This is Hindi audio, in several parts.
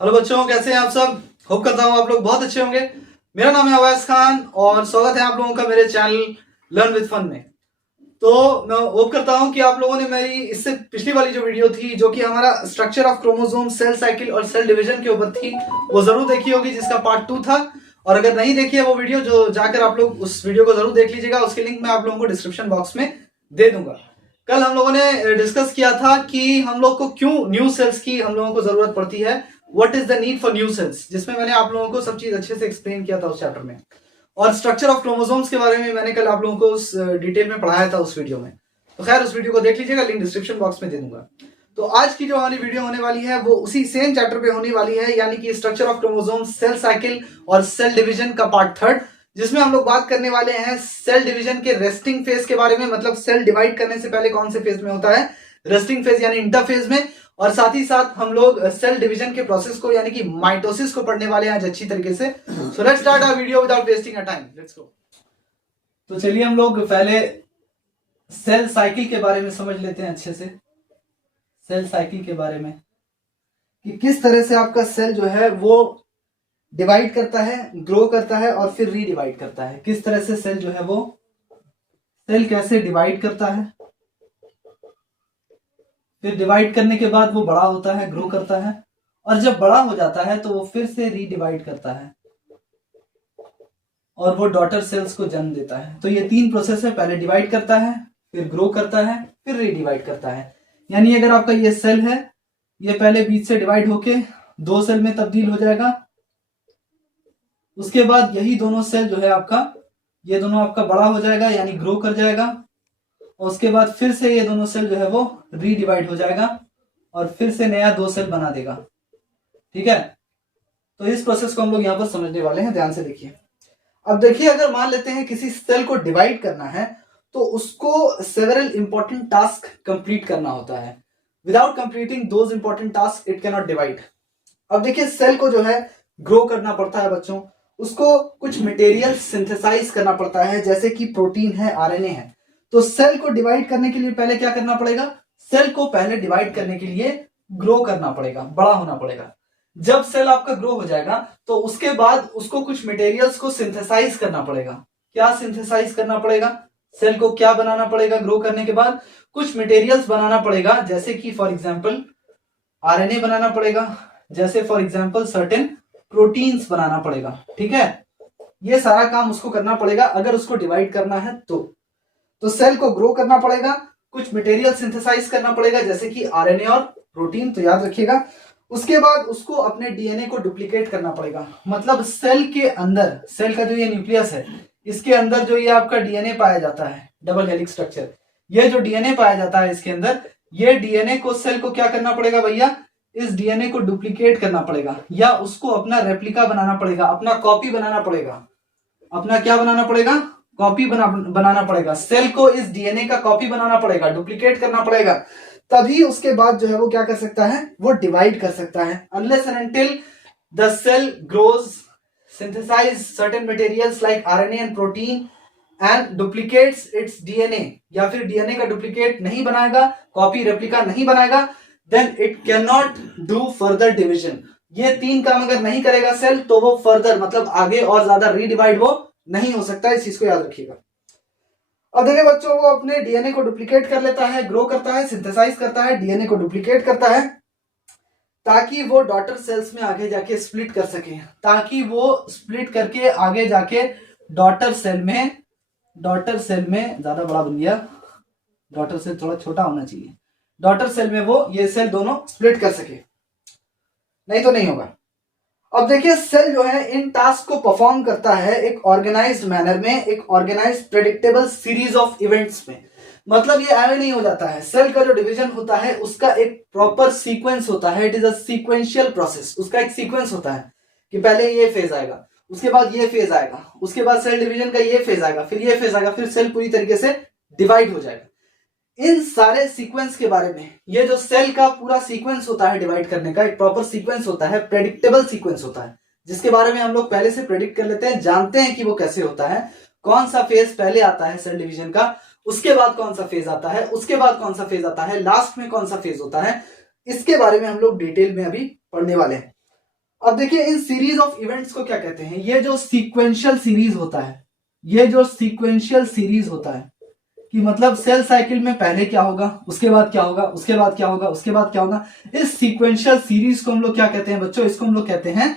हेलो बच्चों, कैसे हैं आप सब। होप करता हूँ आप लोग बहुत अच्छे होंगे। मेरा नाम है अवैस खान और स्वागत है आप लोगों का मेरे चैनल लर्न विद फन में। तो मैं होप करता हूँ कि आप लोगों ने मेरी इससे पिछली वाली जो वीडियो थी, जो कि हमारा structure of chromosome, cell cycle और सेल डिवीजन के ऊपर थी, वो जरूर देखी होगी, जिसका पार्ट 2 था। और अगर नहीं देखी है वो वीडियो, जो जाकर आप लोग उस वीडियो को जरूर देख लीजिएगा। उसकी लिंक मैं आप लोगों को डिस्क्रिप्शन बॉक्स में दे दूंगा। कल हम लोगों ने डिस्कस किया था कि हम लोग को क्यों न्यू सेल्स की हम लोगों को जरूरत पड़ती है, what is the need for new sales, जिसमें मैंने आप लोगों को सब चीज अच्छे से एक्सप्लेन किया था उस चैप्टर में। और स्ट्रक्चर ऑफ क्रोमोसोम्स के बारे में मैंने कल आप लोगों को उस डिटेल में पढ़ाया था उस वीडियो में। तो खैर, उस वीडियो को देख लीजिएगा, लिंक डिस्क्रिप्शन बॉक्स में दे दूंगा। तो आज की जो हमारी वीडियो होने वाली है वो उसी सेम चैप्टर पे होने वाली है, यानी कि structure of chromosomes, cell cycle और सेल डिवीजन का पार्ट 3, जिसमें हम लोग बात करने वाले हैं सेल डिवीजन के रेस्टिंग फेज के बारे में। मतलब सेल डिवाइड करने से पहले कौन से फेज में होता है, रेस्टिंग फेज यानी इंटरफेज में। और साथ ही साथ हम लोग सेल डिवीजन के प्रोसेस को यानी कि माइटोसिस को पढ़ने वाले हैं आज अच्छी तरीके से। So let's start our video without wasting a time, let's go. तो चलिए हम लोग पहले सेल साइकिल के बारे में समझ लेते हैं अच्छे से। सेल साइकिल के बारे में कि किस तरह से आपका सेल जो है वो डिवाइड करता है, ग्रो करता है और फिर रीडिवाइड करता है। किस तरह से सेल जो है वो, सेल कैसे डिवाइड करता है, फिर डिवाइड करने के बाद वो बड़ा होता है, ग्रो करता है, और जब बड़ा हो जाता है तो वो फिर से रीडिवाइड करता है और वो डॉटर सेल्स को जन्म देता है। तो ये 3 प्रोसेस है, पहले डिवाइड करता है, फिर ग्रो करता है, फिर रीडिवाइड करता है। यानी अगर आपका ये सेल है, ये पहले बीच से डिवाइड होके 2 सेल में तब्दील हो जाएगा। उसके बाद यही दोनों सेल जो है आपका, ये दोनों आपका बड़ा हो जाएगा यानी ग्रो कर जाएगा, और उसके बाद फिर से ये दोनों सेल जो है वो रीडिवाइड हो जाएगा और फिर से नया 2 सेल बना देगा। ठीक है, तो इस प्रोसेस को हम लोग यहां पर समझने वाले हैं, ध्यान से देखिए। अब देखिए, अगर मान लेते हैं किसी सेल को डिवाइड करना है तो उसको सेवरल इंपॉर्टेंट टास्क कंप्लीट करना होता है। Without completing those important task it can not divide. अब देखिए, सेल को जो है ग्रो करना पड़ता है बच्चों, उसको कुछ मटेरियल सिंथेसाइज करना पड़ता है, जैसे कि प्रोटीन है, आरएनए है। तो सेल को डिवाइड करने के लिए पहले क्या करना पड़ेगा, सेल को पहले डिवाइड करने के लिए ग्रो करना पड़ेगा, बड़ा होना पड़ेगा। जब सेल आपका ग्रो हो जाएगा तो उसके बाद उसको कुछ मटेरियल्स को सिंथेसाइज करना पड़ेगा। क्या सिंथेसाइज करना पड़ेगा, सेल को क्या बनाना पड़ेगा, ग्रो करने के बाद कुछ मटेरियल्स बनाना पड़ेगा, जैसे कि फॉर एग्जांपल आरएनए बनाना पड़ेगा, जैसे फॉर एग्जांपल सर्टेन प्रोटीन्स बनाना पड़ेगा। ठीक है, ये सारा काम उसको करना पड़ेगा अगर उसको डिवाइड करना है तो सेल को ग्रो करना पड़ेगा, कुछ मटेरियल सिंथेसाइज करना पड़ेगा, जैसे कि आरएनए और प्रोटीन, तो याद रखिएगा। उसके बाद उसको अपने डीएनए को डुप्लीकेट करना पड़ेगा। मतलब सेल के अंदर, सेल का जो ये न्यूक्लियस है, इसके अंदर जो ये आपका डीएनए पाया जाता है, डबल हेलिक्स स्ट्रक्चर, ये जो डीएनए पाया जाता है इसके अंदर, ये डीएनए को सेल को क्या करना पड़ेगा भैया, इस डीएनए को डुप्लीकेट करना पड़ेगा, या उसको अपना रेप्लिका बनाना पड़ेगा, अपना कॉपी बनाना पड़ेगा। अपना क्या बनाना पड़ेगा, कॉपी बनाना पड़ेगा। सेल को इस डीएनए का कॉपी बनाना पड़ेगा, डुप्लीकेट करना पड़ेगा, तभी उसके बाद जो है वो क्या कर सकता है, वो डिवाइड कर सकता है। Unless and until the cell grows, synthesize certain materials like RNA and protein and duplicates its DNA, या फिर डीएनए का डुप्लीकेट नहीं बनाएगा, कॉपी रेप्लिका नहीं बनाएगा, then it cannot do further division। ये 3 काम अगर नहीं करेगा सेल तो वो फर्दर मतलब आगे और ज्यादा रीडिवाइड वो नहीं हो सकता। इस चीज को याद रखिएगा। अब देखिए बच्चों, वो अपने डीएनए को डुप्लीकेट कर लेता है, ग्रो करता है, सिंथेसाइज करता है, डीएनए को डुप्लीकेट करता है, ताकि वो डॉटर सेल्स में आगे जाके स्प्लिट कर सके, ताकि वो स्प्लिट करके आगे जाके डॉटर सेल में ज्यादा बड़ा बन गया, डॉटर सेल थोड़ा छोटा होना चाहिए, डॉटर सेल में वो ये सेल दोनों स्प्लिट कर सके, नहीं तो नहीं होगा। अब देखिए, सेल जो है इन टास्क को परफॉर्म करता है एक ऑर्गेनाइज्ड मैनर में, एक organised predictable series of events में। मतलब ये ऐसे नहीं हो जाता है। सेल का जो डिवीजन होता है उसका एक प्रॉपर सीक्वेंस होता है, it is a sequential process. उसका एक सीक्वेंस होता है कि पहले ये फेज आएगा, उसके बाद ये फेज आएगा, उसके बाद सेल डिवीजन का ये फेज आएगा, फिर ये फेज आएगा, फिर सेल पूरी तरीके से डिवाइड हो जाएगा। इन सारे सीक्वेंस के बारे में, ये जो सेल का पूरा सीक्वेंस होता है डिवाइड करने का, एक प्रॉपर सीक्वेंस होता है, प्रेडिक्टेबल सीक्वेंस होता है, जिसके बारे में हम लोग पहले से प्रेडिक्ट कर लेते हैं, जानते हैं कि वो कैसे होता है, कौन सा फेज पहले आता है सेल डिवीजन का, उसके बाद कौन सा फेज आता है, उसके बाद कौन सा फेज आता है, लास्ट में कौन सा फेज होता है। इसके बारे में हम लोग डिटेल में अभी पढ़ने वाले हैं। अब देखिए इन सीरीज ऑफ इवेंट्स को क्या कहते हैं, ये जो सीक्वेंशियल सीरीज होता है, ये जो सीक्वेंशियल सीरीज होता है कि मतलब सेल साइकिल में पहले क्या होगा, उसके बाद क्या होगा, उसके बाद क्या होगा, उसके बाद क्या होगा, इस सीक्वेंशियल सीरीज को हम लोग क्या कहते हैं बच्चों, इसको हम लोग कहते हैं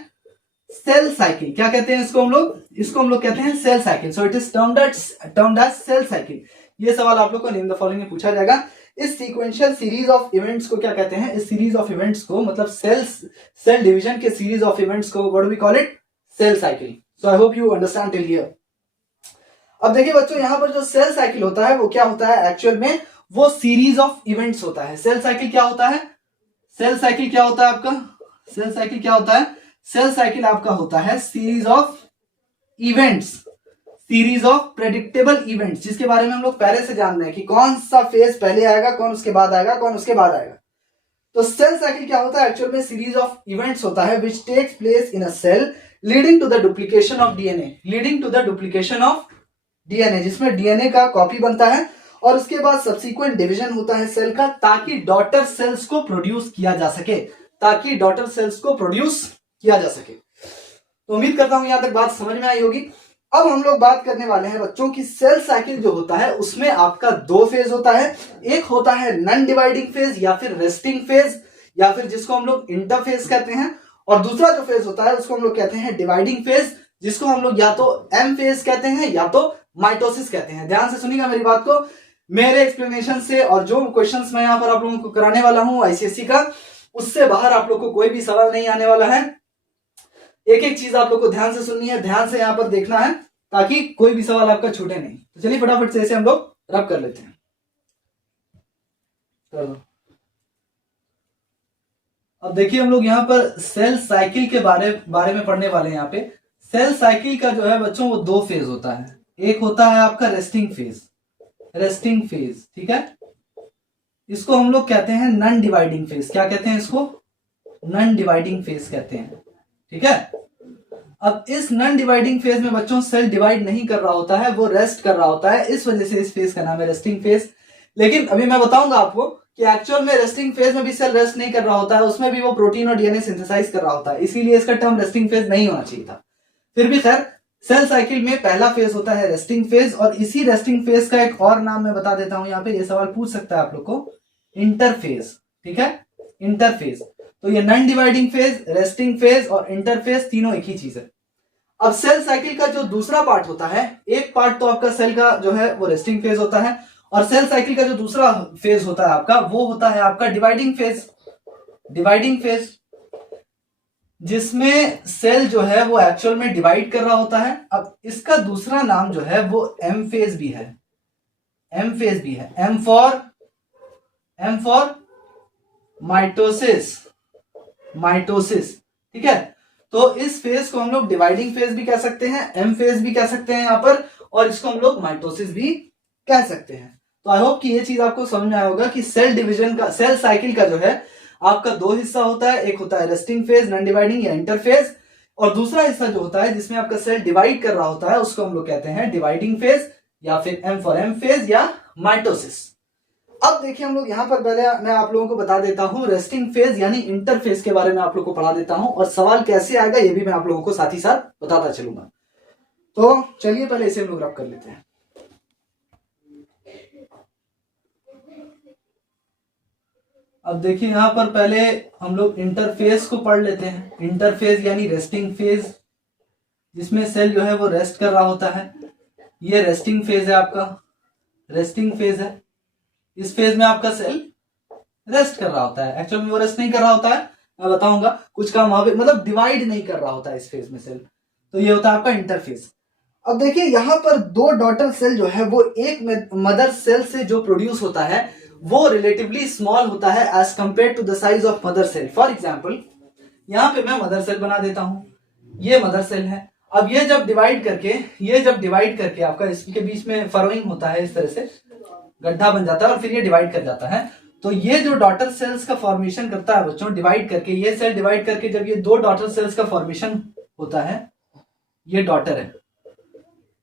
सेल साइकिल। क्या कहते हैं इसको हम लोग कहते हैं cell cycle. So it is termed as cell cycle. ये सवाल आप लोग को नेम द फॉलोइंग में पूछा जाएगा। इस सीक्वेंशियल सीरीज ऑफ इवेंट्स को क्या कहते हैं, इस सीरीज ऑफ इवेंट्स को मतलब सेल डिवीजन के सीरीज ऑफ इवेंट्स को what do we call it, cell cycle. So I hope you understand till here. अब देखिए बच्चों यहां पर जो सेल साइकिल होता है वो क्या होता है, एक्चुअल में वो सीरीज ऑफ इवेंट्स होता है। सेल साइकिल क्या होता है, सेल साइकिल क्या होता है आपका, सेल साइकिल क्या होता है, सेल साइकिल आपका होता है series of events, series of predictable events, जिसके बारे में हम लोग पहले से जान रहे हैं कि कौन सा फेज पहले आएगा, कौन उसके बाद आएगा, कौन उसके बाद आएगा। तो सेल साइकिल क्या होता है, एक्चुअल में सीरीज ऑफ इवेंट्स होता है which takes place in a cell leading to the duplication of DNA, leading to the duplication of DNA, जिसमें डीएनए का कॉपी बनता है और उसके बाद सब्सिक्वेंट डिवीजन होता है सेल का, ताकि डॉटर सेल्स को प्रोड्यूस किया जा सके, ताकि डॉटर सेल्स को प्रोड्यूस किया जा सके। तो उम्मीद करता हूं यहां तक बात समझ में आई होगी। अब हम लोग बात करने वाले हैं बच्चों की सेल साइकिल जो होता है उसमें आपका दो फेज होता है, एक होता है नॉन डिवाइडिंग फेज या फिर रेस्टिंग फेज या फिर जिसको हम लोग इंटरफेज कहते हैं, और दूसरा जो फेज होता है उसको हम लोग कहते हैं डिवाइडिंग फेज, जिसको हम लोग या तो एम फेज कहते हैं या तो माइटोसिस कहते हैं। ध्यान से सुनिएगा मेरी बात को, मेरे एक्सप्लेनेशन से और जो क्वेश्चंस मैं यहां पर आप लोगों को कराने वाला हूं आईसीएससी का, उससे बाहर आप लोग को कोई भी सवाल नहीं आने वाला है। एक एक चीज आप लोग को ध्यान से सुननी है, ध्यान से यहां पर देखना है ताकि कोई भी सवाल आपका छूटे नहीं। तो चलिए फटाफट से इसे हम लोग रब कर लेते हैं। चलो अब देखिए हम लोग यहाँ पर सेल साइकिल के बारे में पढ़ने वाले हैं। यहाँ पे सेल साइकिल का जो है बच्चों वो दो फेज होता है, एक होता है आपका रेस्टिंग फेज, रेस्टिंग फेज, ठीक है, इसको हम लोग कहते हैं नॉन डिवाइडिंग फेज। क्या कहते हैं इसको, नॉन डिवाइडिंग फेज कहते हैं, ठीक है। अब इस नॉन डिवाइडिंग फेज में बच्चों सेल डिवाइड नहीं कर रहा होता है, वो रेस्ट कर रहा होता है, इस वजह से इस फेज का नाम है रेस्टिंग फेज। लेकिन अभी मैं बताऊंगा आपको कि एक्चुअल में रेस्टिंग फेज में भी सेल रेस्ट नहीं कर रहा होता है, उसमें भी वो प्रोटीन और डीएनए सिंथेसाइज कर रहा होता है, इसीलिए इसका टर्म रेस्टिंग फेज नहीं होना चाहिए था। फिर भी खैर सेल साइकिल में पहला फेज होता है रेस्टिंग फेज, और इसी रेस्टिंग फेज का एक और नाम मैं बता देता हूं, यहाँ पे ये सवाल पूछ सकता है आप लोग को, इंटरफेज, ठीक है, इंटरफेज। तो ये non dividing phase, resting phase और इंटरफेज तीनों एक ही चीज है। अब सेल साइकिल का जो दूसरा पार्ट होता है, एक पार्ट तो आपका सेल का जो है वो रेस्टिंग फेज होता है, और सेल साइकिल का जो दूसरा फेज होता है आपका वो होता है आपका डिवाइडिंग फेज, डिवाइडिंग फेज, जिसमें सेल जो है वो एक्चुअल में डिवाइड कर रहा होता है। अब इसका दूसरा नाम जो है वो एम फेज भी है, एम फेज भी है, एम फॉर माइटोसिस, माइटोसिस, ठीक है। तो इस फेज को हम लोग डिवाइडिंग फेज भी कह सकते हैं, एम फेज भी कह सकते हैं यहां पर, और इसको हम लोग माइटोसिस भी कह सकते हैं। तो आई होप कि ये चीज आपको समझ में आया होगा कि सेल डिवीजन का, सेल साइकिल का जो है आपका दो हिस्सा होता है, एक होता है रेस्टिंग फेज नॉन डिवाइडिंग या इंटरफेज, और दूसरा हिस्सा जो होता है जिसमें आपका सेल डिवाइड कर रहा होता है उसको हम लोग कहते हैं डिवाइडिंग फेज या फिर एम फॉर एम फेज या माइटोसिस। अब देखिए हम लोग यहां पर पहले मैं आप लोगों को बता देता हूं रेस्टिंग फेज यानी इंटरफेज के बारे में आप लोगों को पढ़ा देता हूं, और सवाल कैसे आएगा ये भी मैं आप लोगों को साथ ही साथ बताता चलूंगा। तो चलिए पहले इसे हम लोग रब कर लेते हैं। अब देखिए यहां पर पहले हम लोग इंटरफेज को पढ़ लेते हैं। इंटरफेज यानी रेस्टिंग फेज, जिसमें सेल जो है वो रेस्ट कर रहा होता है, ये रेस्टिंग फेज है आपका, रेस्टिंग फेज है। इस फेज में आपका सेल रेस्ट कर रहा होता है, एक्चुअल में वो रेस्ट नहीं कर रहा होता है, मैं बताऊंगा कुछ काम वहां पे, मतलब डिवाइड नहीं कर रहा होता है इस फेज में सेल। तो ये होता है आपका इंटरफेज। अब देखिए यहां पर दो डॉटर सेल जो है वो एक मदर सेल से जो प्रोड्यूस होता है वो रिलेटिवली स्मॉल होता है as compare to the size of mother cell. For example यहां पे मैं मदर सेल बना देता हूं, ये मदर सेल है। अब ये जब डिवाइड करके आपका इसके बीच में फरोइंग होता है, इस तरह से गड्ढा बन जाता है और फिर ये डिवाइड कर जाता है। तो ये जो डॉटर सेल्स का फॉर्मेशन करता है बच्चों, डिवाइड करके, ये सेल डिवाइड करके जब ये दो डॉटर सेल्स का फॉर्मेशन होता है, ये डॉटर है,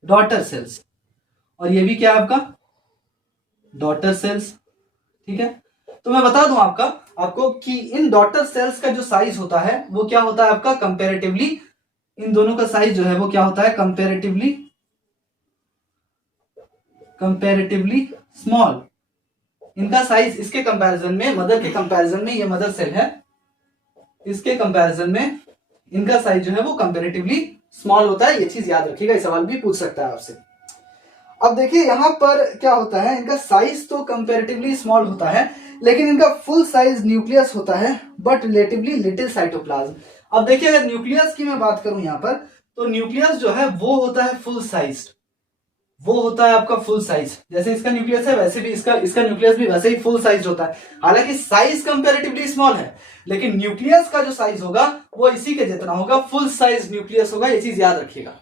डॉटर सेल्स, और ये भी क्या है आपका डॉटर सेल्स, ठीक है। तो मैं बता दूं आपका, आपको कि इन डॉटर सेल्स का जो साइज होता है वो क्या होता है आपका कंपैरेटिवली, इन दोनों का साइज जो है वो क्या होता है कंपैरेटिवली स्मॉल। इनका साइज इसके कंपैरिजन में, मदर के कंपैरिजन में, ये मदर सेल है, इसके कंपैरिजन में इनका साइज जो है वो कंपैरेटिवली स्मॉल होता है। ये चीज याद रखिएगा, ये सवाल भी पूछ सकता है आपसे। अब देखिए यहां पर क्या होता है, इनका साइज तो कंपैरेटिवली स्मॉल होता है, लेकिन इनका फुल साइज न्यूक्लियस होता है बट रिलेटिवली लिटिल साइटोप्लाज्म। अब देखिए अगर न्यूक्लियस की मैं बात करूं यहां पर, तो न्यूक्लियस जो है वो होता है फुल साइज, वो होता है आपका फुल साइज। जैसे इसका न्यूक्लियस है वैसे भी इसका न्यूक्लियस भी वैसे ही फुल साइज होता है। हालांकि साइज कंपैरेटिवली स्मॉल है, लेकिन न्यूक्लियस का जो साइज होगा वो इसी के जितना होगा, फुल साइज न्यूक्लियस होगा, ये चीज याद रखिएगा।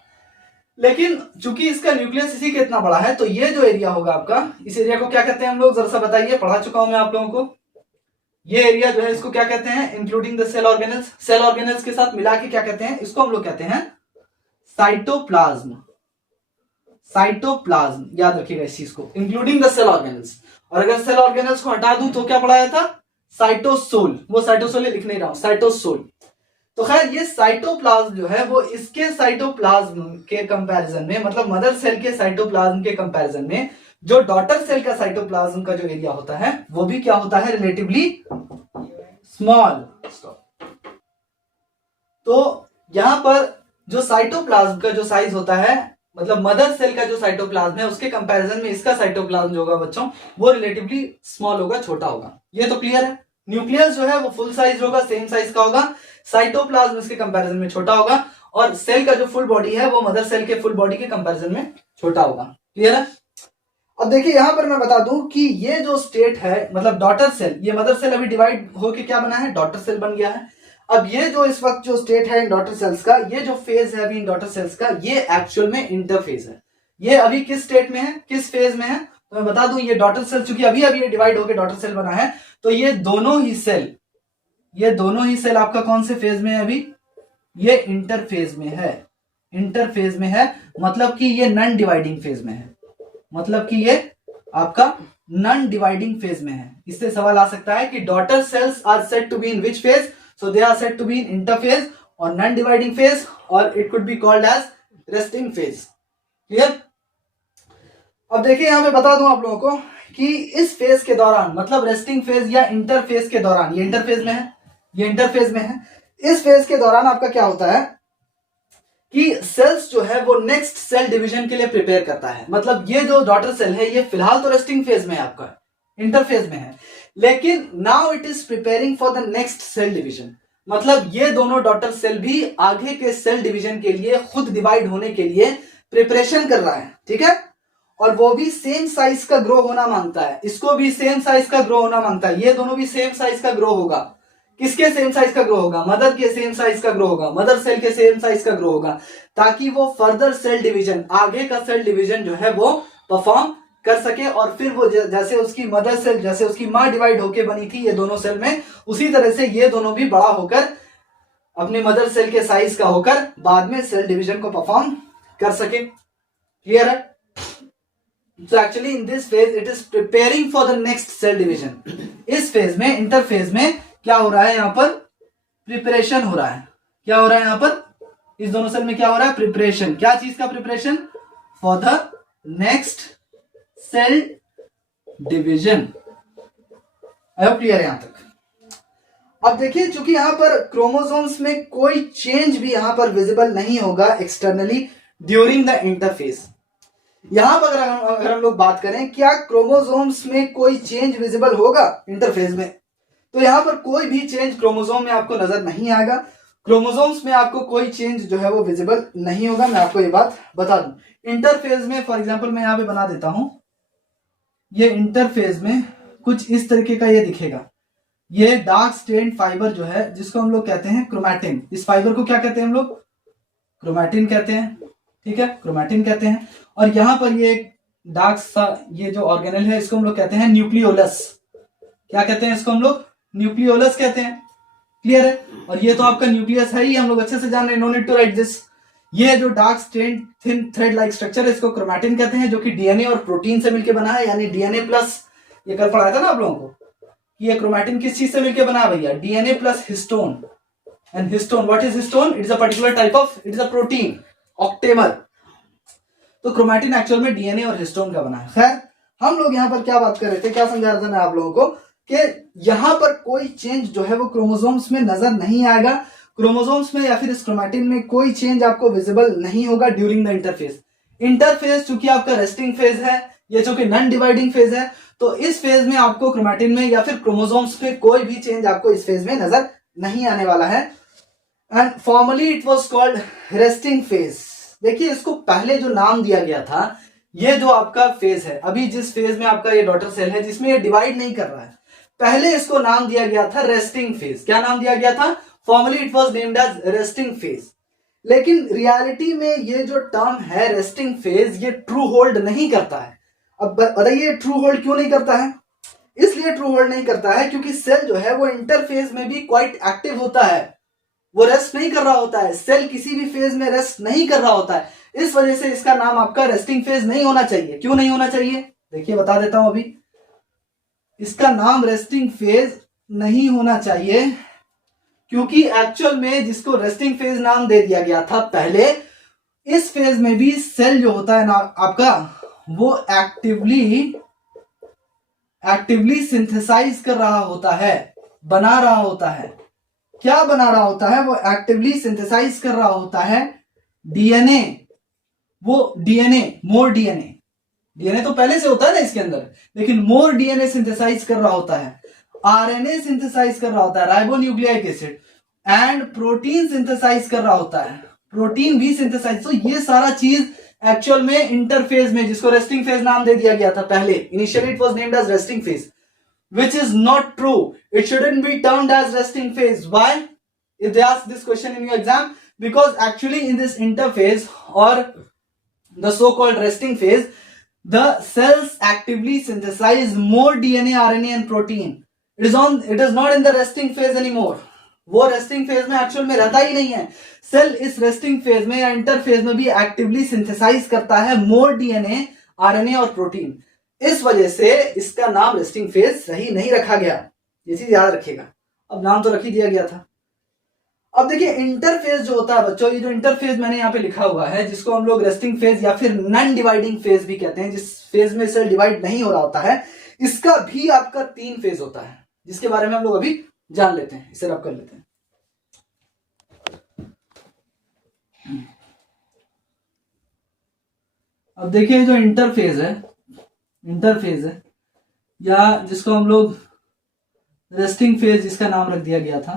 लेकिन चूंकि इसका न्यूक्लियस इसी के इतना बड़ा है, तो ये जो एरिया होगा आपका, इस एरिया को क्या कहते हैं हम लोग, जरा सा बताइए, पढ़ा चुका हूं मैं आप लोगों को। ये एरिया जो है इसको क्या कहते हैं, including the cell organelles, cell organelles के साथ मिला के क्या कहते हैं, इसको हम लोग कहते हैं साइटोप्लाज्म। साइटोप्लाज्म याद रखिएगा इस चीज को, इंक्लूडिंग द सेल ऑर्गेनल्स। और अगर सेल ऑर्गेनल्स को हटा दूं तो क्या पढ़ाया था, साइटोसोल। वो साइटोसोल लिख नहीं रहा हूं, साइटोसोल। तो खैर ये साइटोप्लाज्म जो है वो इसके साइटोप्लाज्म के कंपैरिजन में, मतलब मदर सेल के साइटोप्लाज्म के कंपैरिजन में जो डॉटर सेल का साइटोप्लाज्म का जो एरिया होता है वो भी क्या होता है, रिलेटिवली स्मॉल। तो यहां पर जो साइटोप्लाज्म का जो साइज होता है, मतलब मदर सेल का जो साइटोप्लाज्म है उसके कंपैरिजन में इसका साइटोप्लाज्म जो होगा बच्चों वो रिलेटिवली स्मॉल होगा, छोटा होगा। ये तो क्लियर है। न्यूक्लियस जो है वो फुल साइज होगा, सेम साइज का होगा, साइटोप्लाज्म इसके कंपैरिजन में छोटा होगा, और सेल का जो फुल बॉडी है वो मदर सेल के फुल बॉडी के कंपैरिजन में छोटा होगा। क्लियर है। अब देखिए यहां पर मैं बता दूं कि ये जो स्टेट है, मतलब डॉटर सेल, ये मदर सेल अभी डिवाइड होके क्या बना है, डॉटर सेल बन गया है। अब ये जो इस वक्त जो स्टेट है इन डॉटर सेल्स का, ये जो फेज है अभी इन डॉटर सेल्स का, ये एक्चुअल में इंटरफेज है। ये अभी किस स्टेट में है, किस फेज में है, तो मैं बता दूं ये डॉटर सेल चूंकि अभी अभी ये डिवाइड होकर डॉटर सेल बना है, तो ये दोनों ही सेल आपका कौन से फेज में है अभी, ये इंटरफेज में है। इंटरफेज में है मतलब कि ये नॉन डिवाइडिंग फेज में है, मतलब कि ये आपका नॉन डिवाइडिंग फेज में है। इससे सवाल आ सकता है कि daughter cells are said to be in which phase, so they are said to be in interphase और नॉन डिवाइडिंग फेज, और it could be called as resting phase. Clear. अब देखिए यहां पे बता दूं आप लोगों को कि इस फेज के दौरान, मतलब रेस्टिंग फेज या इंटरफेज के दौरान, ये इंटरफेज में है, ये इंटरफेज में है, इस फेज के दौरान आपका क्या होता है कि सेल्स जो है वो नेक्स्ट सेल डिवीजन के लिए प्रिपेयर करता है। मतलब ये जो डॉटर सेल है ये फिलहाल तो रेस्टिंग फेज में है, आपका इंटरफेज में है, लेकिन now it is preparing for the next cell division. मतलब ये दोनों डॉटर सेल भी आगे के सेल डिवीजन के लिए, खुद डिवाइड होने के लिए प्रिपरेशन कर रहा है। ठीक है। और वो भी सेम साइज का ग्रो होना मांगता है, इसको भी सेम साइज का ग्रो होना मांगता है, ये दोनों भी सेम साइज का ग्रो होगा। किसके सेम साइज का ग्रो होगा, मदर के सेम साइज का ग्रो होगा, मदर सेल के सेम साइज का ग्रो होगा, ताकि वो फर्दर सेल डिवीजन, आगे का सेल डिवीजन जो है वो परफॉर्म कर सके। और फिर वो जैसे उसकी मदर सेल, जैसे उसकी मां डिवाइड होके बनी थी ये दोनों सेल में, उसी तरह से ये दोनों भी बड़ा होकर अपनी मदर सेल के साइज का होकर बाद में सेल डिवीजन को परफॉर्म कर सके। क्लियर है। So actually in this phase it is preparing for the next cell division. इस फेज में, इंटरफेज में क्या हो रहा है, यहां पर प्रिपरेशन हो रहा है। क्या हो रहा है यहां पर, इस दोनों सेल में क्या हो रहा है, प्रिपरेशन। क्या चीज का preparation, for the next cell division. I hope clear है यहां तक। अब देखिए चूंकि यहां पर क्रोमोसोम्स में कोई चेंज भी यहां पर विजिबल नहीं होगा एक्सटर्नली ड्यूरिंग द इंटरफेज। यहां पर अगर हम लोग बात करें क्या क्रोमोसोम्स में कोई चेंज विजिबल होगा इंटरफेज में, तो यहां पर कोई भी चेंज क्रोमोसोम में आपको नजर नहीं आएगा। क्रोमोसोम्स में आपको कोई चेंज जो है वो विजिबल नहीं होगा। मैं आपको ये बात बता दूं। इंटरफेज में फॉर एग्जांपल मैं यहां पे बना देता हूं, ये इंटरफेज में कुछ इस तरीके का ये दिखेगा। ये डार्क स्टेन्ड फाइबर जो है, जिसको हम लोग कहते हैं क्रोमैटिन, इस फाइबर को क्या कहते हैं हम लोग, क्रोमैटिन कहते हैं। ठीक है, क्रोमैटिन कहते हैं। और यहां पर ये एक डार्क सा ये जो ऑर्गेनल है इसको हम लोग कहते हैं न्यूक्लियोलस। क्या कहते हैं इसको हम लोग, न्यूक्लियोलस कहते हैं। क्लियर है। और ये तो आपका न्यूक्लियस है ही, हम लोग अच्छे से जान रहे हैं, no need to write this. ये जो dark stained thin thread like structure है इसको क्रोमैटिन कहते हैं, जो कि डीएनए और प्रोटीन से मिलकर बना है, यानी डीएनए प्लस। ये कल पढ़ाया था ना आप लोगों को। कि ये क्रोमैटिन किस चीज से मिलकर बना है भैया, DNA plus histone. And histone, what is histone? It is a particular type of, it is a protein, octamer. तो क्रोमैटिन एक्चुअल में डीएनए और हिस्टोन का बना है। खैर, हम लोग यहाँ पर क्या बात कर रहे थे, क्या समझा रहा था मैं आप लोगों को, कि यहाँ पर कोई चेंज जो है वो क्रोमोसोम्स में नजर नहीं आएगा। क्रोमोसोम्स में या फिर इस क्रोमैटिन में कोई चेंज आपको विजिबल नहीं होगा ड्यूरिंग द इंटरफेज। इंटरफेज चूंकि आपका रेस्टिंग फेज है, ये चूंकि नॉन डिवाइडिंग फेज है, तो इस फेज में आपको क्रोमैटिन में या फिर क्रोमोसोम्स में कोई भी चेंज आपको इस फेज में नजर नहीं आने वाला है। And formally it was called resting phase. देखिए, इसको पहले जो नाम दिया गया था, ये जो आपका फेज है, अभी जिस फेज में आपका ये डॉटर सेल है जिसमें ये डिवाइड नहीं कर रहा है, पहले इसको नाम दिया गया था रेस्टिंग फेज। क्या नाम दिया गया था? Formally it was named as resting phase. लेकिन रियलिटी में ये जो टर्म है रेस्टिंग फेज, ये ट्रू होल्ड नहीं करता है। अब बताइए ट्रू होल्ड क्यों नहीं करता है? इसलिए ट्रू होल्ड नहीं करता है क्योंकि सेल जो है वो इंटरफेज में भी क्वाइट एक्टिव होता है, वो रेस्ट नहीं कर रहा होता है। सेल किसी भी फेज में रेस्ट नहीं कर रहा होता है, इस वजह से इसका नाम आपका रेस्टिंग फेज नहीं होना चाहिए। क्यों नहीं होना चाहिए? देखिए बता देता हूं। अभी इसका नाम रेस्टिंग फेज नहीं होना चाहिए क्योंकि एक्चुअल में जिसको रेस्टिंग फेज नाम दे दिया गया था पहले, इस फेज में भी सेल जो होता है ना आपका, वो एक्टिवली सिंथेसाइज कर रहा होता है, बना रहा होता है। क्या बना रहा होता है? वो एक्टिवली सिंथेसाइज कर रहा होता है डीएनए। वो डीएनए, मोर डीएनए, डीएनए तो पहले से होता है ना इसके अंदर, लेकिन मोर डीएनए सिंथेसाइज कर रहा होता है, आरएनए सिंथेसाइज कर रहा होता है, ribonucleic acid, and protein synthesize कर रहा होता है, प्रोटीन भी सिंथेसाइज। तो ये सारा चीज एक्चुअल में इंटरफेज में, जिसको रेस्टिंग फेज नाम दे दिया गया था पहले, initially it was named as resting phase, which is not true. It shouldn't be termed as resting phase. Why? If they ask this question in your exam, because actually in this interphase or the so-called resting phase, the cells actively synthesize more DNA, RNA and protein. It is not in the resting phase anymore. वो resting phase में actual में रहता ही नहीं है। सेल इस resting phase में या interphase में भी actively synthesize करता है more DNA, RNA और protein। इस वजह से इसका नाम रेस्टिंग फेज सही नहीं रखा गया, ये चीज याद रखिएगा। अब नाम तो रख ही दिया गया था। अब देखिए इंटरफेज जो होता है बच्चों, ये जो इंटरफेज मैंने यहाँ पे लिखा हुआ है, जिसको हम लोग रेस्टिंग फेज या फिर नॉन डिवाइडिंग फेज भी कहते हैं, जिस फेज में सेल डिवाइड नहीं हो रहा होता है, इसका भी आपका 3 फेज होता है, जिसके बारे में हम लोग अभी जान लेते हैं, इसे रब कर लेते हैं। अब देखिए जो इंटरफेज है या जिसको हम लोग रेस्टिंग फेज जिसका नाम रख दिया गया था,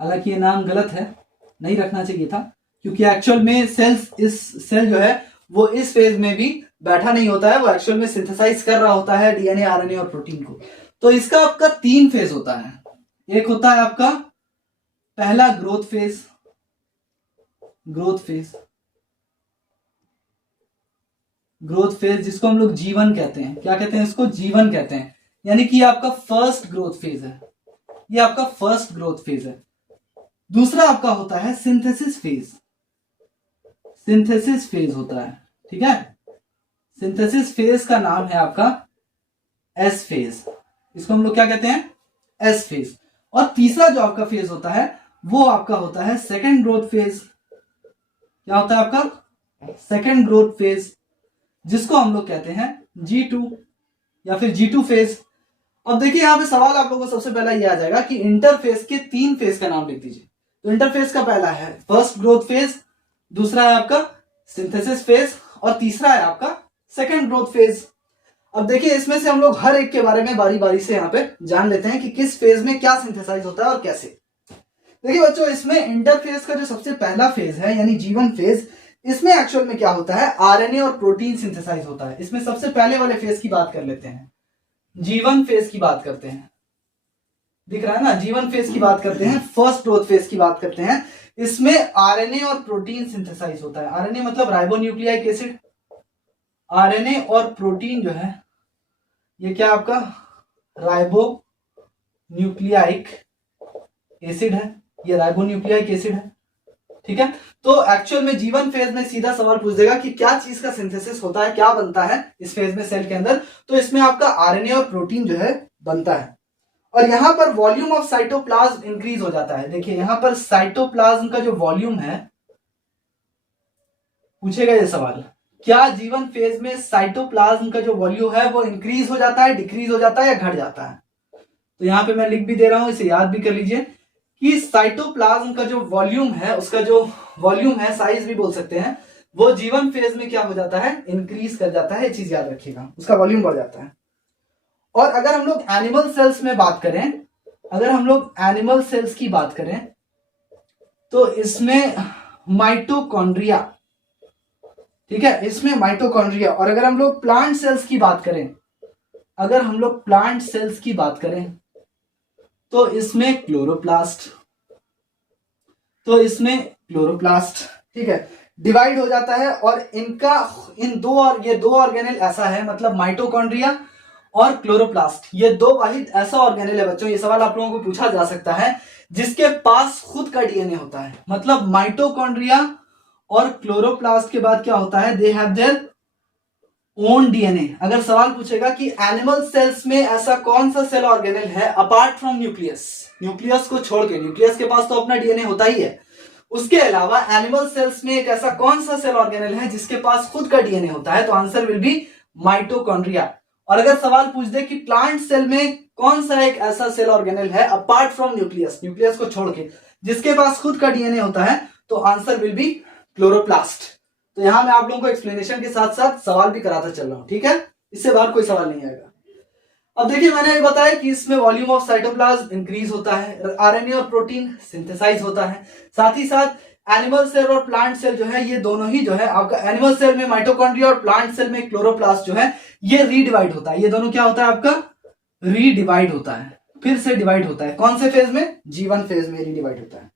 हालांकि ये नाम गलत है, नहीं रखना चाहिए था, क्योंकि एक्चुअल में सेल जो है वो इस फेज में भी बैठा नहीं होता है, वो एक्चुअल में सिंथेसाइज कर रहा होता है डीएनए, आरएनए और प्रोटीन को। तो इसका आपका 3 फेज होता है। एक होता है आपका पहला ग्रोथ फेज, जिसको हम लोग जीवन कहते हैं। क्या कहते हैं इसको? जीवन कहते हैं। यानी कि आपका फर्स्ट ग्रोथ फेज है, ये आपका फर्स्ट ग्रोथ फेज है। दूसरा आपका होता है सिंथेसिस फेज होता है, ठीक है। सिंथेसिस फेज का नाम है आपका एस फेज, इसको हम लोग क्या कहते हैं? S phase. और तीसरा जो आपका फेज होता है वो आपका होता है सेकेंड ग्रोथ फेज। क्या होता है आपका? सेकेंड ग्रोथ फेज, जिसको हम लोग कहते हैं G2 या फिर G2 फेज। अब देखिए यहां पे सवाल आप लोगों को सबसे पहला ये आ जाएगा कि इंटरफेज के 3 फेज का नाम लिख दीजिए। तो इंटरफेज का पहला है फर्स्ट ग्रोथ फेज, दूसरा है आपका सिंथेसिस फेज और तीसरा है आपका सेकेंड ग्रोथ फेज। अब देखिए इसमें से हम लोग हर एक के बारे में बारी बारी से यहाँ पे जान लेते हैं कि किस फेज में क्या सिंथेसाइज होता है और कैसे। देखिए बच्चों, इसमें इंटरफेज का जो सबसे पहला फेज है यानी G1 फेज, इसमें एक्चुअल में क्या होता है? आरएनए और प्रोटीन सिंथेसाइज होता है। इसमें सबसे पहले वाले फेज की बात कर लेते हैं, G1 फेज की बात करते हैं। दिख रहा है ना? G1 फेज की बात करते हैं, फर्स्ट ग्रोथ फेज की बात करते हैं। इसमें आरएनए और प्रोटीन सिंथेसाइज होता है। आरएनए मतलब राइबोन्यूक्लिक एसिड, आरएनए और प्रोटीन जो है ये क्या आपका राइबोन्यूक्लिक एसिड है, ये राइबोन्यूक्लिक एसिड है, ठीक है। तो एक्चुअल में G1 फेज में सीधा सवाल पूछ देगा कि क्या चीज का सिंथेसिस होता है, क्या बनता है इस फेज में सेल के अंदर। तो इसमें आपका आरएनए और प्रोटीन जो है बनता है। और यहां पर वॉल्यूम ऑफ साइटोप्लाज्म इंक्रीज हो जाता है। देखिए यहां पर साइटोप्लाज्म का जो वॉल्यूम है, पूछेगा ये सवाल, क्या जीवन फेज में साइटोप्लाज्म का जो वॉल्यूम है वो इंक्रीज हो जाता है, डिक्रीज हो जाता है या घट जाता है? तो यहां पे मैं लिख भी दे रहा हूं, इसे याद भी कर लीजिए कि साइटोप्लाज्म का जो वॉल्यूम है, उसका जो वॉल्यूम है, साइज भी बोल सकते हैं, वो जीवन फेज में क्या हो जाता है, इंक्रीज कर जाता है। ये चीज याद रखिएगा, उसका वॉल्यूम बढ़ जाता है। और अगर हम लोग एनिमल सेल्स में बात करें, अगर हम लोग एनिमल सेल्स की बात करें तो इसमें माइटोकॉन्ड्रिया, ठीक है, इसमें माइटोकॉन्ड्रिया। और अगर हम लोग प्लांट सेल्स की बात करें, अगर हम लोग प्लांट सेल्स की बात करें तो इसमें क्लोरोप्लास्ट, तो इसमें क्लोरोप्लास्ट, ठीक है, डिवाइड हो जाता है। और इनका ये दो ऑर्गेनेल ऐसा है, मतलब माइटोकॉन्ड्रिया और क्लोरोप्लास्ट, ये दो वाहिद ऐसा ऑर्गेनेल है बच्चों, ये सवाल आप लोगों को पूछा जा सकता है, जिसके पास खुद का डीएनए होता है। मतलब माइटोकॉन्ड्रिया और क्लोरोप्लास्ट के बाद क्या होता है, they have their own DNA. अगर सवाल पूछेगा कि एनिमल सेल्स में ऐसा कौन सा सेल ऑर्गेनेल है अपार्ट फ्रॉम न्यूक्लियस, न्यूक्लियस को छोड़ के, न्यूक्लियस के पास तो अपना डीएनए होता ही है, उसके अलावा एनिमल सेल्स में एक ऐसा कौन सा सेल ऑर्गेनेल है जिसके पास खुद का डीएनए होता है, तो आंसर विल बी माइटोकॉन्ड्रिया। और अगर सवाल पूछ दे कि प्लांट सेल में कौन सा एक ऐसा सेल ऑर्गेनेल है अपार्ट फ्रॉम न्यूक्लियस, न्यूक्लियस को छोड़ के, जिसके पास खुद का डीएनए होता है, तो आंसर विल बी क्लोरोप्लास्ट। तो यहां मैं आप लोगों को एक्सप्लेनेशन के साथ साथ सवाल भी कराता चल रहा हूं, ठीक है, इससे बाहर कोई सवाल नहीं आएगा। अब देखिए मैंने ये बताया कि इसमें वॉल्यूम ऑफ साइटोप्लाज्म इंक्रीज होता है, आरएनए और प्रोटीन सिंथेसाइज होता है, साथ ही साथ एनिमल सेल और प्लांट सेल जो है, ये दोनों ही जो है आपका, एनिमल सेल में माइटोकॉन्ड्रिया और प्लांट सेल में क्लोरोप्लास्ट जो है, ये रीडिवाइड होता है। ये दोनों क्या होता है आपका, रीडिवाइड होता है, फिर से डिवाइड होता है। कौन से फेज में, जीवन फेज में रीडिवाइड होता है।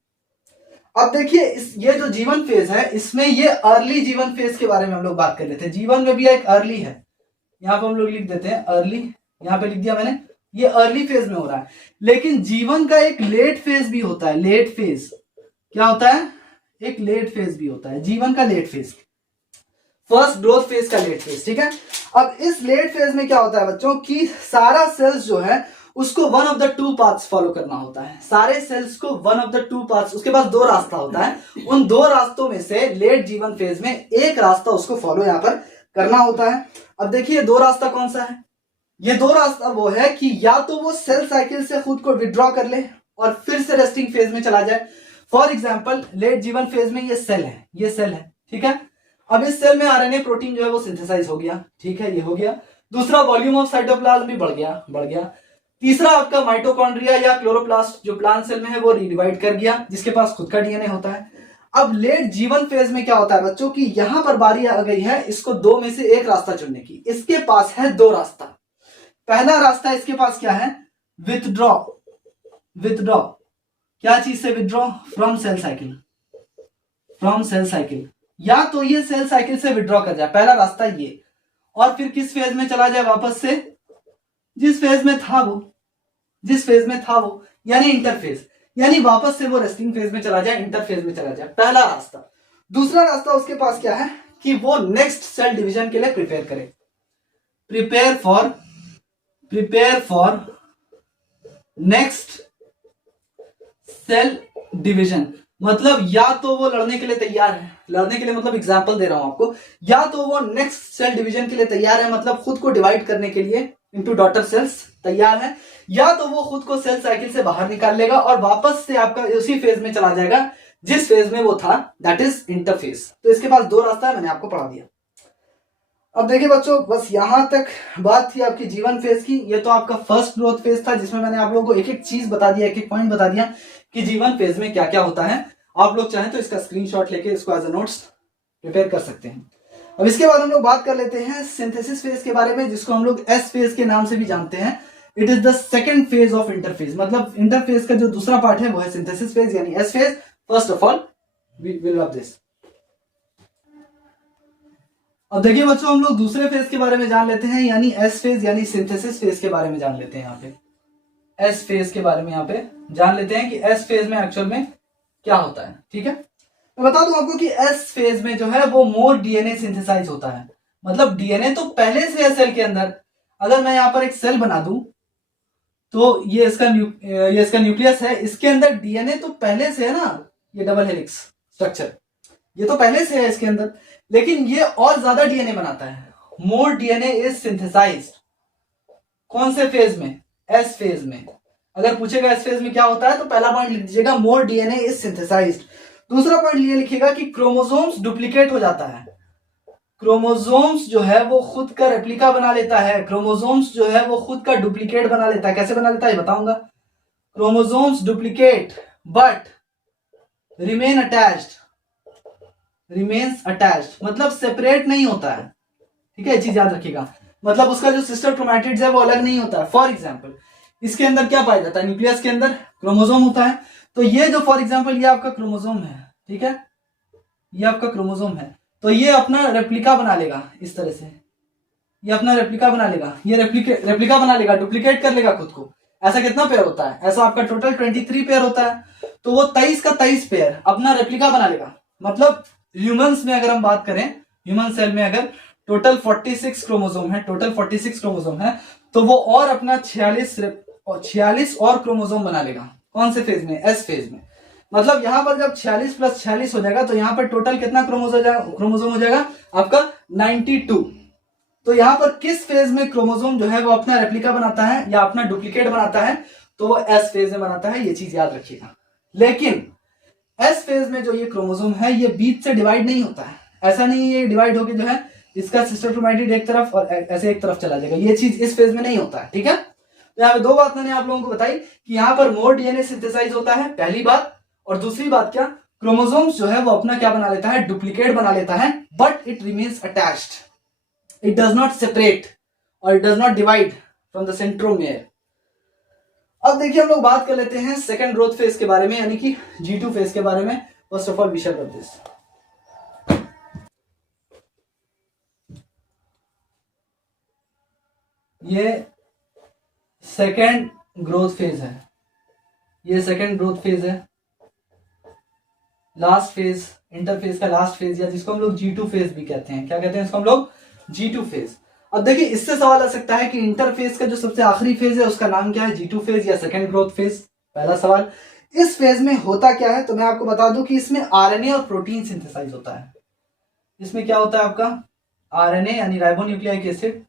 अब देखिए ये जो जीवन फेज है, इसमें ये अर्ली जीवन फेज के बारे में हम लोग बात कर रहे थे। जीवन में भी एक अर्ली है, यहां पर हम लोग लिख देते हैं अर्ली, यहां पे लिख दिया मैंने, ये अर्ली फेज में हो रहा है। लेकिन जीवन का एक लेट फेज भी होता है, लेट फेज क्या होता है, एक लेट फेज भी होता है, जीवन का late phase, first growth phase का लेट फेज, ठीक है। अब इस लेट फेज में क्या होता है बच्चों कि सारा सेल्स जो है उसको one of the two paths follow करना होता है, सारे सेल्स को one of the two paths, उसके पास दो रास्ता होता है, उन दो रास्तों में से लेट जीवन फेज में एक रास्ता उसको फॉलो यहां पर करना होता है। अब देखिए दो रास्ता कौन सा है, ये दो रास्ता वो है कि या तो वो सेल साइकिल से खुद को विड्रॉ कर ले और फिर से रेस्टिंग फेज में चला जाए। फॉर एग्जाम्पल लेट जीवन फेज में ये सेल है, ये सेल है, ठीक है। अब इस सेल में आरएनए प्रोटीन जो है वो सिंथेसाइज हो गया, ठीक है, ये हो गया। दूसरा वॉल्यूम ऑफ साइटोप्लाज्म भी बढ़ गया। तीसरा आपका माइटोकॉन्ड्रिया या क्लोरोप्लास्ट जो प्लांट सेल में है वो रीडिवाइड कर गया, जिसके पास खुद का डीएनए होता है। अब लेट जीवन फेज में क्या होता है बच्चों की, यहां पर बारी आ गई है इसको दो में से एक रास्ता चुनने की। इसके पास है दो रास्ता। पहला रास्ता इसके पास क्या है, विथड्रॉ। विथड्रॉ क्या चीज से withdraw, from cell cycle, from cell cycle, या तो ये सेल साइकिल से विथड्रॉ कर जाए, पहला रास्ता ये, और फिर किस फेज में चला जाए, वापस से जिस फेज में था वो, जिस फेज में था वो, यानी इंटरफेज, यानी वापस से वो रेस्टिंग फेज में चला जाए, इंटरफेज में चला जाए, पहला रास्ता। दूसरा रास्ता उसके पास क्या है कि वो नेक्स्ट सेल डिवीजन के लिए प्रिपेयर करे, prepare for next cell division. मतलब या तो वो लड़ने के लिए तैयार है, लड़ने के लिए मतलब एग्जांपल दे रहा हूं आपको, या तो वो नेक्स्ट सेल डिवीजन के लिए तैयार है, मतलब खुद को डिवाइड करने के लिए इनटू डॉटर सेल्स तैयार है, या तो वो खुद को सेल साइकिल से बाहर निकाल लेगा और वापस से आपका उसी फेज में चला जाएगा जिस फेज में वो था, दैट इज इंटरफेज। तो इसके पास दो रास्ता है, मैंने आपको पढ़ा दिया। अब देखिए बच्चों, बस यहां तक बात थी आपकी जीवन फेज की। ये तो आपका फर्स्ट ग्रोथ फेज था, जिसमें मैंने आप लोगों को एक एक चीज बता दिया, एक एक पॉइंट बता दिया कि जीवन फेज में क्या क्या होता है। आप लोग चाहें तो इसका स्क्रीनशॉट लेके इसको एज अ नोट्स प्रिपेयर कर सकते हैं। अब इसके बाद हम लोग बात कर लेते हैं सिंथेसिस फेज के बारे में, जिसको हम लोग एस फेज के नाम से भी जानते हैं। It is the second phase of interphase, मतलब इंटरफेज का जो दूसरा पार्ट है वो है सिंथेसिस फेज यानी S phase. First of all we will love this. अब देखिए बच्चों, हम लोग दूसरे फेज के बारे में जान लेते हैं, यानी एस फेज यानी सिंथेसिस फेज के बारे में जान लेते हैं। यहाँ पे एस फेज के बारे में यहाँ पे जान लेते हैं कि एस फेज में एक्चुअल में क्या होता है, ठीक है। मैं बता दूं आपको कि एस फेज में जो है वो मोर डीएनए सिंथेसाइज होता है, मतलब डीएनए तो पहले से है सेल के अंदर। अगर मैं यहां पर एक सेल बना दूं तो ये इसका न्यूक्लियस है। इसके अंदर डीएनए तो पहले से है ना, ये डबल हेलिक्स स्ट्रक्चर ये तो पहले से है इसके अंदर, लेकिन ये और ज्यादा डीएनए बनाता है। मोर डीएनए इज सिंथेसाइज्ड। कौन से फेज में? एस फेज में। अगर पूछेगा एस फेज में क्या होता है तो पहला पॉइंट लिख दीजिएगा, मोर डीएनए इज सिंथेसाइज्ड। दूसरा पॉइंट ये लिखिएगा कि क्रोमोसोम्स डुप्लीकेट हो जाता है। क्रोमोसोम्स जो है वो खुद का रेप्लिका बना लेता है। क्रोमोसोम्स जो है वो खुद का डुप्लीकेट बना लेता है। कैसे बना लेता है बताऊंगा। Chromosomes duplicate but remain attached. Remains attached मतलब सेपरेट नहीं होता है। ठीक है, ये चीज याद रखिएगा। मतलब उसका जो सिस्टर क्रोमैटिड्स है वो अलग नहीं होता है। फॉर एग्जाम्पल इसके अंदर क्या पाया जाता है? न्यूक्लियस के अंदर क्रोमोसोम होता है। तो ये जो फॉर एग्जाम्पल ये आपका क्रोमोसोम है, ठीक है, ये आपका क्रोमोसोम है, तो ये अपना रेप्लिका बना लेगा इस तरह से। ये अपना रेप्लिका बना लेगा, ये रेप्लिका बना लेगा, डुप्लीकेट कर लेगा खुद को। ऐसा कितना पेयर होता है? ऐसा आपका टोटल 23 पेयर होता है। तो वो 23 का 23 पेयर अपना रेप्लिका बना लेगा। मतलब ह्यूमंस में अगर हम बात करें, ह्यूमन सेल में अगर टोटल 46 क्रोमोसोम है, टोटल 46 क्रोमोसोम है, तो वो और अपना 46 और क्रोमोसोम बना लेगा। कौन से फेज में? एस फेज में। मतलब यहां पर जब 46 + 46 हो जाएगा तो यहां पर टोटल कितना क्रोमोसोम हो जाएगा आपका? 92। तो यहां पर किस फेज में क्रोमोसोम जो है वो अपना रेप्लिका बनाता है या अपना डुप्लीकेट बनाता है? तो वो एस फेज में बनाता है। ये चीज याद रखिएगा। लेकिन एस फेज में जो ये क्रोमोसोम है ये बीच से डिवाइड नहीं होता है। ऐसा नहीं ये डिवाइड होकर जो है इसका सिस्टर क्रोमैटिड एक तरफ और ऐसे एक तरफ चला जाएगा। ये चीज इस फेज में नहीं होता है। ठीक है, तो यहाँ पे दो बात मैंने आप लोगों को बताई कि यहाँ पर मोर डीएनए सिंथेसाइज होता है, पहली बात। और दूसरी बात क्या? क्रोमोसोम्स जो है वो अपना क्या बना लेता है? डुप्लीकेट बना लेता है, but it remains attached. It does not separate और it does not divide from the centromere. अब देखिए हम लोग बात कर लेते हैं सेकेंड ग्रोथ फेज के बारे में, यानी कि G2 फेज के बारे में। First of all we shall कर दिस। ये सेकेंड ग्रोथ फेज है, ये सेकेंड ग्रोथ फेज है, लास्ट फेज, इंटरफेज का लास्ट फेज, या जिसको हम लोग G2 फेज भी कहते हैं। क्या कहते हैं इसको हम लोग? G2 phase. अब देखिए इससे सवाल आ सकता है कि इंटरफेज का जो सबसे आखिरी फेज है उसका नाम क्या है? G2 फेज या सेकेंड ग्रोथ फेज? पहला सवाल। इस फेज में होता क्या है? तो मैं आपको बता दूं कि इसमें आरएनए और प्रोटीन सिंथेसाइज होता है। इसमें क्या होता है आपका? आरएनए यानी राइबोन्यूक्लिक एसिड,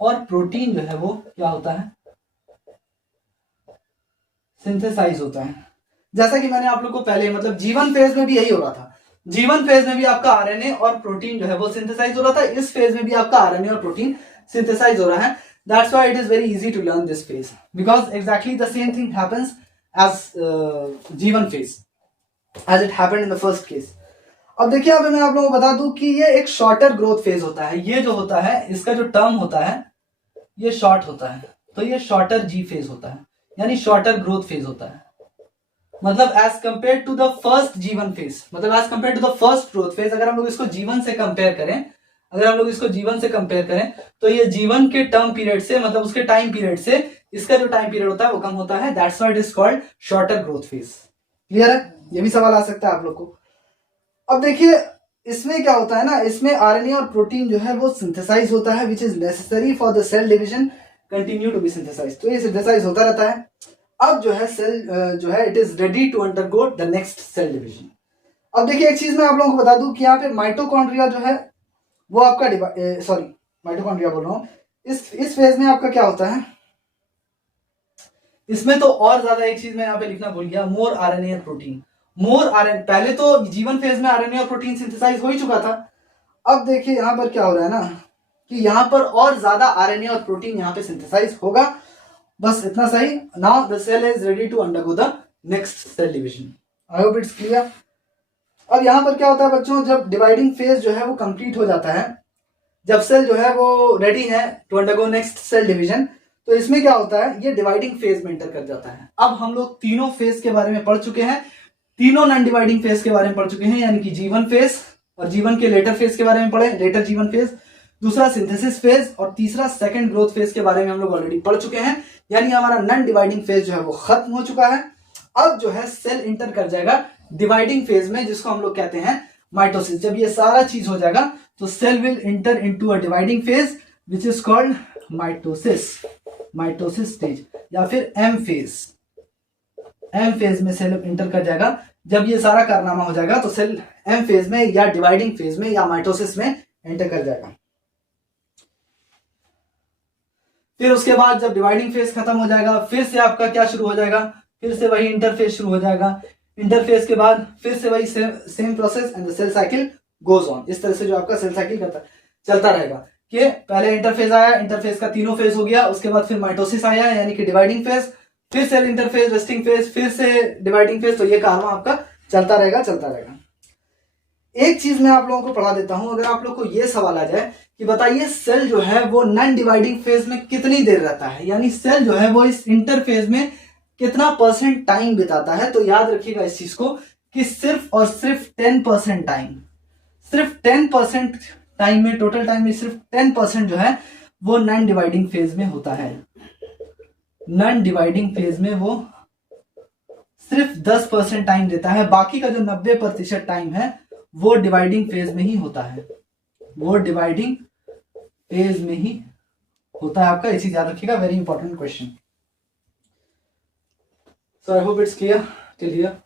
और प्रोटीन जो है वो क्या होता है? सिंथेसाइज होता है। जैसा कि मैंने आप लोग को पहले मतलब G1 फेज में भी यही हो रहा था। G1 फेज में भी आपका आरएनए और प्रोटीन जो है वो सिंथेसाइज हो रहा था। इस फेज में भी आपका आरएनए और प्रोटीन सिंथेसाइज हो रहा है। That's why it is very easy to learn this phase, because exactly the same thing happens as G1 phase as it happened in the first case. अब देखिए अब मैं आप लोगों को बता दूं कि ये एक शॉर्टर ग्रोथ फेज होता है। ये जो होता है इसका जो टर्म होता है ये शॉर्ट होता है, तो ये शॉर्टर G फेज होता है, यानी शॉर्टर ग्रोथ फेज होता है। मतलब as compare to the first G1 phase, मतलब as compare to the first growth phase, अगर हम लोग इसको G1 से कंपेयर करें, अगर हम लोग इसको G1 से कंपेयर करें तो ये G1 के टर्म पीरियड से, मतलब उसके टाइम पीरियड से इसका जो टाइम पीरियड होता है वो कम होता है। That's why it is called shorter growth phase. Clear है? ये भी सवाल आ सकता है आप लोग को। अब देखिए इसमें क्या होता है ना, इसमें आरएनए और प्रोटीन जो है वो सिंथेसाइज होता है, which is necessary for the cell division continue to be synthesize. तो ये सिंथेसाइज होता रहता है। अब जो है सेल जो है it is ready to undergo the next cell division. अब देखिए एक चीज मैं आप लोगों को बता दूं कि यहाँ पे माइटोकॉन्ड्रिया जो है वो आपका सॉरी माइटोकॉन्ड्रिया बोल रहा हूं, इस फेज में आपका क्या होता है? इसमें तो और ज्यादा एक चीज मैं यहाँ पे लिखना भूल गया, मोर आरएनए और प्रोटीन। मोर आरएनए, पहले तो G1 फेज में आरएनए और प्रोटीन सिंथेसाइज हो ही चुका था। अब देखिए यहाँ पर क्या हो रहा है ना कि यहाँ पर और ज्यादा आरएनए और प्रोटीन यहाँ पे सिंथेसाइज होगा। बस इतना सही। Now the cell is ready to undergo the next cell division. I hope it's clear. अब यहाँ पर क्या होता है बच्चों, जब डिवाइडिंग फेज जो है वो कंप्लीट हो जाता है, जब सेल जो है वो रेडी है to undergo next cell division, तो इसमें क्या होता है, ये डिवाइडिंग फेज में एंटर कर जाता है। अब हम लोग तीनों फेज के बारे में पढ़ चुके हैं, तीनों नॉन डिवाइडिंग फेज के बारे में पढ़ चुके हैं, यानी कि G1 फेज और G1 के लेटर फेज के बारे में पढ़े, लेटर G1 फेज, दूसरा सिंथेसिस फेज और तीसरा सेकंड ग्रोथ फेज के बारे में हम लोग ऑलरेडी पढ़ चुके हैं। यानी हमारा नॉन डिवाइडिंग फेज जो है वो खत्म हो चुका है। अब जो है सेल इंटर कर जाएगा डिवाइडिंग फेज में, जिसको हम लोग कहते हैं माइटोसिस। जब ये सारा चीज हो जाएगा तो cell will enter into a dividing phase which is called mitosis. Mitosis stage या फिर एम फेज। एम फेज में सेल इंटर कर जाएगा। जब ये सारा कारनामा हो जाएगा तो सेल एम फेज में या डिवाइडिंग फेज में या माइटोसिस में एंटर कर जाएगा। फिर उसके बाद जब डिवाइडिंग फेज खत्म हो जाएगा फिर से आपका क्या शुरू हो जाएगा, फिर से वही इंटरफेज शुरू हो जाएगा। इंटरफेज के बाद फिर से वही same process and the cell cycle goes on. इस तरह से जो आपका सेल साइकिल चलता रहेगा कि पहले इंटरफेज आया, इंटरफेज का तीनों फेज हो गया, उसके बाद फिर माइटोसिस आया यानी कि डिवाइडिंग फेज, फिर सेल इंटरफेज, रेस्टिंग फेज, फिर से डिवाइडिंग फेज। तो ये कारवा आपका चलता रहेगा। एक चीज मैं आप लोगों को पढ़ा देता हूं, अगर आप लोग को ये सवाल आ जाए कि बताइए सेल जो है वो नॉन डिवाइडिंग फेज में कितनी देर रहता है, यानी सेल जो है वो इस इंटरफेज में कितना % टाइम बिताता है, तो याद रखिएगा इस चीज को कि सिर्फ और सिर्फ 10% टाइम, सिर्फ 10% टाइम में, टोटल टाइम में सिर्फ 10% जो है वो नॉन डिवाइडिंग फेज में होता है। नॉन डिवाइडिंग फेज में वो सिर्फ 10% टाइम देता है, बाकी का जो 90% टाइम है वो डिवाइडिंग फेज में ही होता है, वो डिवाइडिंग फेज में ही होता है आपका। ये चीज याद रखिएगा, very important question. So I hope it's clear till here.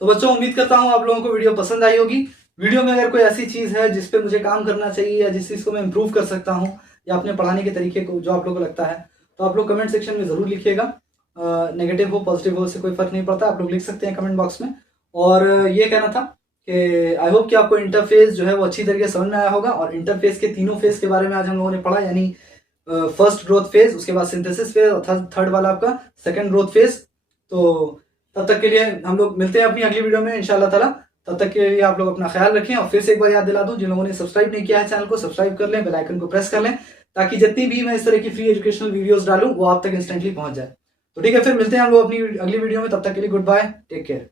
तो बच्चों उम्मीद करता हूं आप लोगों को वीडियो पसंद आई होगी। वीडियो में अगर कोई ऐसी चीज है जिस पे मुझे काम करना चाहिए या जिस चीज को मैं इंप्रूव कर सकता हूं या अपने पढ़ाने के तरीके को जो आप लोगों को लगता है, तो आप लोग कमेंट सेक्शन में जरूर लिखिएगा। नेगेटिव हो पॉजिटिव हो उससे कोई फर्क नहीं पड़ता, आप लोग लिख सकते हैं कमेंट बॉक्स में। और ये कहना था कि आई होप कि आपको इंटरफेस जो है वो अच्छी तरीके से समझ में आया होगा। और इंटरफेस के तीनों फेज के बारे में आज हम लोगों ने पढ़ा, यानी फर्स्ट ग्रोथ फेज, उसके बाद सिंथेसिस फेज और थर्ड वाला आपका सेकंड ग्रोथ फेज। तो तब तक के लिए हम लोग मिलते हैं अपनी अगली वीडियो में इंशाल्लाह ताला। तब तक के लिए आप लोग अपना ख्याल रखें। और फिर से एक बार याद दिला दूं, जिन लोगों ने सब्सक्राइब नहीं किया है चैनल को सब्सक्राइब कर लें, बेल आइकन को प्रेस कर लें, ताकि जितनी भी मैं इस तरह की फ्री एजुकेशनल वीडियोस डालूं वो आप तक इंस्टेंटली पहुंच जाए। तो ठीक है, फिर मिलते हैं हम लोग अपनी अगली वीडियो में। तब तक के लिए गुड बाय, टेक केयर।